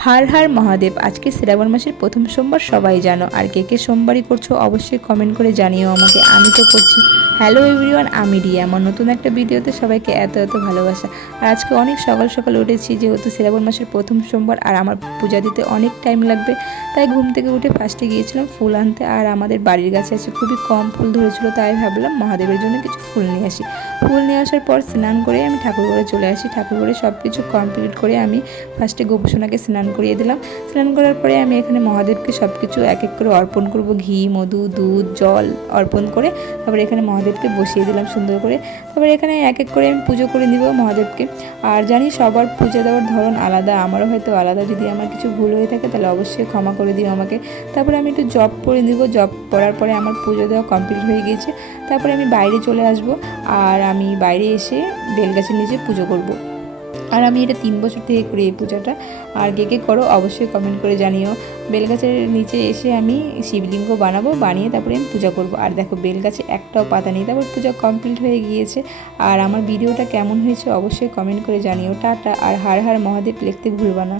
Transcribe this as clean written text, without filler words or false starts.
हर हर महादेव। आज के श्रावण मासेर प्रथम सोमवार सबाई जानो और के सोमवारी करछो अवश्य कमेंट करे जानियो आमाके। आमी तो करछि। हेलो एवरीवन, आमी रिया। आमार नतुन एकटा भिडियोते सबाइके एत एत भालोबासा। और आज के अनेक सकाल सकाल उठेछि जेहेतु श्रावण मासेर प्रथम सोमवार और आमार पूजा दिते अनेक टाइम लागबे, ताई घुम थेके उठे फार्स्टे गियेछिलाम फुल आनते। और आमादेर बाड़िर गाছে আছে খুবই কম ফুল ধরেছিল, তাই ভাবলাম মহাদেবের জন্য কিছু ফুল নিয়ে আসি। ফুল নিয়ে আসার পর স্নান করে আমি ঠাকুরঘরে চলে আসি। ঠাকুরঘরে সব কিছু কমপ্লিট করে আমি ফার্স্টে গোপুসোনাকে স্নান করিয়ে দিলাম। স্নান করার পরে আমি এখানে মহাদেবকে সব কিছু এক এক করে অর্পণ করব। ঘি, মধু, দুধ, জল অর্পণ করে তারপরে এখানে মহাদেবকে বসিয়ে দিলাম সুন্দর করে। তারপরে এখানে এক এক করে আমি পুজো করে নিব মহাদেবকে। আর জানি সবার পূজা দেওয়ার ধরন আলাদা, আমারও হয়তো আলাদা। যদি আমার কিছু ভুল হয়ে থাকে তাহলে অবশ্যই ক্ষমা করে দিও আমাকে। তারপরে আমি একটু জপ করে নিব। জপ করার পরে আমার পুজো দেওয়া কমপ্লিট হয়ে গিয়েছে। তারপরে আমি বাইরে চলে আসব আর আমি বাইরে এসে বেলগাছের নিচে পুজো করব। আর আমি এটা 3 বছর থেকে করি এই পূজাটা। আর কে করো অবশ্যই কমেন্ট করে জানিও। বেলগাছের নিচে এসে আমি শিবলিঙ্গ বানাবো, বানিয়ে তারপরে আমি পূজা করব। আর দেখো বেলগাছে একটাও পাতা নেই। তারপর পূজা কমপ্লিট হয়ে গিয়েছে। আর আমার ভিডিওটা কেমন হয়েছে অবশ্যই কমেন্ট করে জানিও। টাটা। আর হার হার মহাদেব লিখতে ভুলবা না।